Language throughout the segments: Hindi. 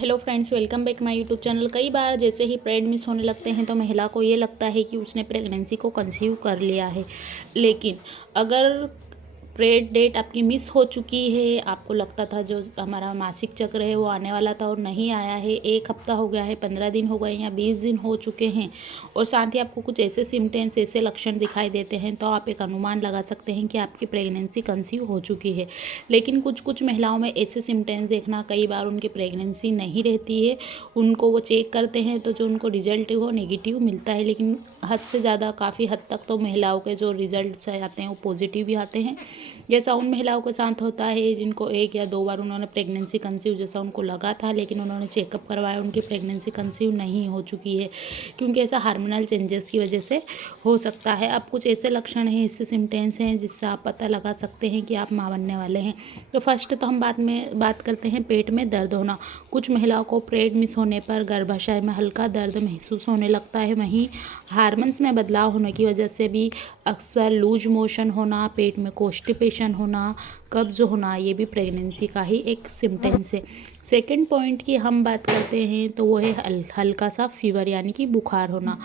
Hello friends, welcome back my YouTube channel. कई बार जैसे ही पीरियड मिस होने लगते हैं तो महिला को ये लगता है कि उसने प्रेगनेंसी को कंसीव कर लिया है। लेकिन अगर पीरियड डेट आपकी मिस हो चुकी है, आपको लगता था जो हमारा मासिक चक्र है वो आने वाला था और नहीं आया है, 1 हफ्ता हो गया है, 15 दिन हो गए या 20 दिन हो चुके हैं और साथ ही आपको कुछ ऐसे सिम्टम्स, ऐसे लक्षण दिखाई देते हैं, तो आप एक अनुमान लगा सकते हैं कि आपकी प्रेगनेंसी कंसीव हो चुकी है। लेकिन कुछ कुछ महिलाओं में ऐसे सिम्टम्स देखना, कई बार उनकी प्रेगनेंसी नहीं रहती है, उनको वो चेक करते हैं तो जो उनको रिजल्ट है वो नेगेटिव मिलता है। लेकिन हद से ज़्यादा काफ़ी हद तक तो महिलाओं के जो रिजल्ट्स आते हैं वो पॉजिटिव भी आते हैं। जैसा उन महिलाओं के साथ होता है जिनको 1 या 2 बार उन्होंने प्रेगनेंसी कंसीव जैसा उनको लगा था, लेकिन उन्होंने चेकअप करवाया, उनकी प्रेगनेंसी कंसीव नहीं हो चुकी है, क्योंकि ऐसा हार्मोनल चेंजेस की वजह से हो सकता है। अब कुछ ऐसे लक्षण हैं, ऐसे सिम्टम्स हैं जिससे आप पता लगा सकते हैं कि आप माँ बनने वाले हैं। तो फर्स्ट तो हम बात करते हैं पेट में दर्द होना। कुछ महिलाओं को पीरियड मिस होने पर गर्भाशय में हल्का दर्द महसूस होने लगता है। वहीं हार्मोन्स में बदलाव होने की वजह से भी अक्सर लूज मोशन होना, पेट में कॉन्स्टिपेशन होना, कब्ज होना, ये भी प्रेगनेंसी का ही एक सिम्टम्स है। सेकंड पॉइंट की हम बात करते हैं तो वो है हल्का सा फीवर यानी कि बुखार होना।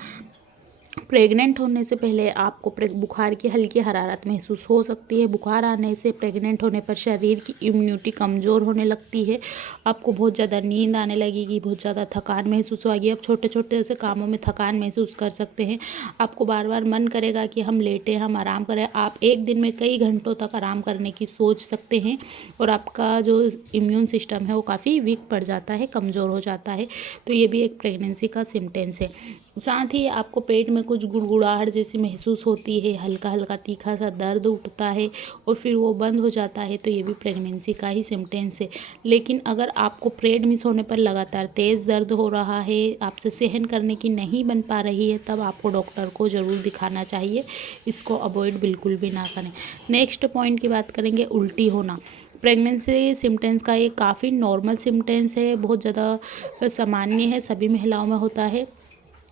प्रेग्नेंट होने से पहले आपको बुखार की हल्की हरारत महसूस हो सकती है। बुखार आने से प्रेग्नेंट होने पर शरीर की इम्यूनिटी कमज़ोर होने लगती है। आपको बहुत ज़्यादा नींद आने लगेगी, बहुत ज़्यादा थकान महसूस होगी। आप छोटे छोटे से कामों में थकान महसूस कर सकते हैं। आपको बार बार मन करेगा कि हम लेटें, हम आराम करें। आप एक दिन में कई घंटों तक आराम करने की सोच सकते हैं और आपका जो इम्यून सिस्टम है वो काफ़ी वीक पड़ जाता है, कमज़ोर हो जाता है। तो ये भी एक प्रेगनेंसी का सिम्टम्स है। साथ ही आपको पेट में कुछ गुड़गुड़ाहट जैसी महसूस होती है, हल्का हल्का तीखा सा दर्द उठता है और फिर वो बंद हो जाता है, तो ये भी प्रेगनेंसी का ही सिम्टम्स है। लेकिन अगर आपको पीरियड मिस होने पर लगातार तेज़ दर्द हो रहा है, आपसे सहन करने की नहीं बन पा रही है, तब आपको डॉक्टर को ज़रूर दिखाना चाहिए। इसको अवॉइड बिल्कुल भी ना करें। नेक्स्ट पॉइंट की बात करेंगे, उल्टी होना। प्रेगनेंसी सिम्टम्स का ये काफ़ी नॉर्मल सिम्टम्स है, बहुत ज़्यादा सामान्य है, सभी महिलाओं में होता है,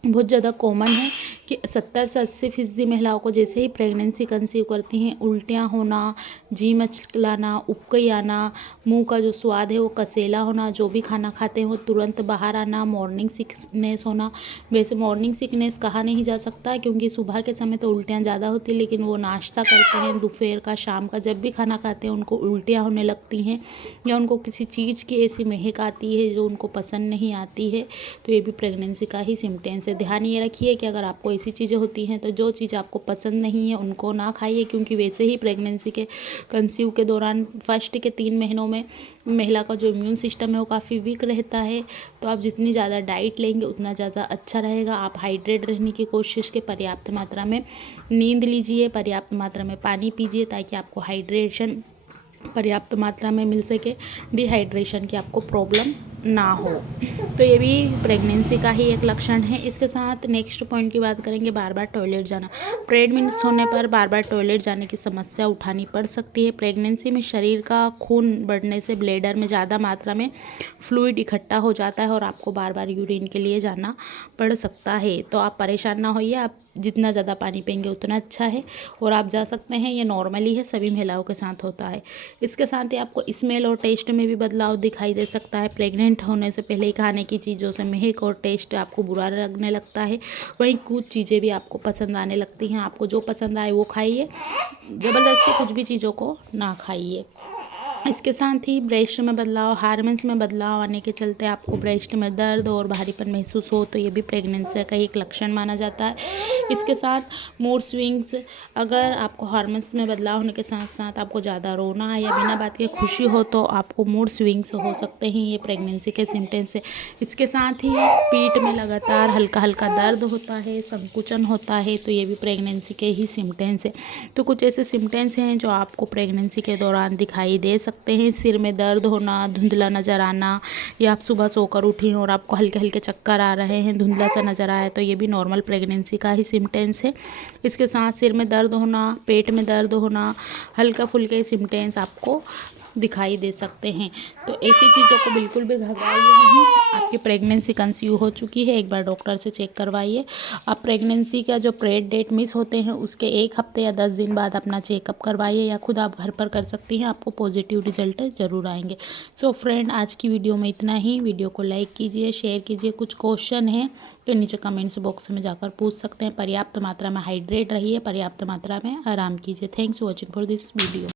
बहुत ज़्यादा कॉमन है कि 70 से 80% महिलाओं को जैसे ही प्रेगनेंसी कंसीव करती हैं उल्टियाँ होना, जी मचलाना, उबकाई आना, मुंह का जो स्वाद है वो कसेला होना, जो भी खाना खाते हैं वो तुरंत बाहर आना, मॉर्निंग सिकनेस होना। वैसे मॉर्निंग सिकनेस कहा नहीं जा सकता क्योंकि सुबह के समय तो उल्टियाँ ज़्यादा होती है, लेकिन वो नाश्ता करते हैं, दोपहर का, शाम का, जब भी खाना खाते हैं उनको उल्टियाँ होने लगती हैं या उनको किसी चीज़ की ऐसी महक आती है जो उनको पसंद नहीं आती है, तो ये भी प्रेगनेंसी का ही सिम्टम्स है। ध्यान ये रखिए कि अगर आपको ऐसी चीज़ें होती हैं तो जो चीज़ आपको पसंद नहीं है उनको ना खाइए, क्योंकि वैसे ही प्रेगनेंसी के कंसीव के दौरान फर्स्ट के 3 महीनों में महिला का जो इम्यून सिस्टम है वो काफ़ी वीक रहता है। तो आप जितनी ज़्यादा डाइट लेंगे उतना ज़्यादा अच्छा रहेगा। आप हाइड्रेट रहने की कोशिश के, पर्याप्त मात्रा में नींद लीजिए, पर्याप्त मात्रा में पानी पीजिए ताकि आपको हाइड्रेशन पर्याप्त मात्रा में मिल सके, डिहाइड्रेशन की आपको प्रॉब्लम ना हो। तो ये भी प्रेगनेंसी का ही एक लक्षण है। इसके साथ नेक्स्ट पॉइंट की बात करेंगे, बार बार टॉयलेट जाना। पीरियड मिस होने पर बार बार टॉयलेट जाने की समस्या उठानी पड़ सकती है। प्रेगनेंसी में शरीर का खून बढ़ने से ब्लैडर में ज़्यादा मात्रा में फ्लूइड इकट्ठा हो जाता है और आपको बार बार यूरिन के लिए जाना पड़ सकता है। तो आप परेशान ना होइए, आप जितना ज़्यादा पानी पिएंगे उतना अच्छा है और आप जा सकते हैं। ये नॉर्मली है, सभी महिलाओं के साथ होता है। इसके साथ ही आपको स्मेल और टेस्ट में भी बदलाव दिखाई दे सकता है। प्रेग्नेंट होने से पहले ही खाने की चीज़ों से महक और टेस्ट आपको बुरा लगने लगता है। वहीं कुछ चीज़ें भी आपको पसंद आने लगती हैं। आपको जो पसंद आए वो खाइए, ज़बरदस्ती कुछ भी चीज़ों को ना खाइए। इसके साथ ही ब्रेस्ट में बदलाव, हार्मोन्स में बदलाव आने के चलते आपको ब्रेस्ट में दर्द और भारीपन महसूस हो, तो ये भी प्रेगनेंसी का एक लक्षण माना जाता है। इसके साथ मूड स्विंग्स, अगर आपको हार्मोन्स में बदलाव होने के साथ साथ आपको ज़्यादा रोना या बिना बात के खुशी हो तो आपको मूड स्विंग्स हो सकते हैं, ये प्रेगनेंसी के सिम्टम्स है। इसके साथ ही पीठ में लगातार हल्का हल्का दर्द होता है, संकुचन होता है, तो ये भी प्रेगनेंसी के ही सिम्टम्स है। तो कुछ ऐसे सिम्टम्स हैं जो आपको प्रेगनेंसी के दौरान दिखाई दे सकते हैं। सिर में दर्द होना, धुंधला नज़र आना, या आप सुबह सोकर उठी हैं और आपको हल्के हल्के चक्कर आ रहे हैं, धुंधला सा नज़र आया, तो ये भी नॉर्मल प्रेगनेंसी का ही सिम्टम्स है। इसके साथ सिर में दर्द होना, पेट में दर्द होना, हल्का फुल्के सिम्टम्स आपको दिखाई दे सकते हैं। तो ऐसी चीज़ों को बिल्कुल भी घबराइए नहीं। आपकी प्रेगनेंसी कंसीव हो चुकी है, एक बार डॉक्टर से चेक करवाइए। आप प्रेगनेंसी का जो पीरियड डेट मिस होते हैं उसके 1 हफ्ते या 10 दिन बाद अपना चेकअप करवाइए, या खुद आप घर पर कर सकती हैं, आपको पॉजिटिव रिजल्ट ज़रूर आएंगे। सो फ्रेंड, आज की वीडियो में इतना ही। वीडियो को लाइक कीजिए, शेयर कीजिए। कुछ क्वेश्चन है तो नीचे कमेंट्स बॉक्स में जाकर पूछ सकते हैं। पर्याप्त मात्रा में हाइड्रेट रहिए, पर्याप्त मात्रा में आराम कीजिए। Thanks for watching for this video.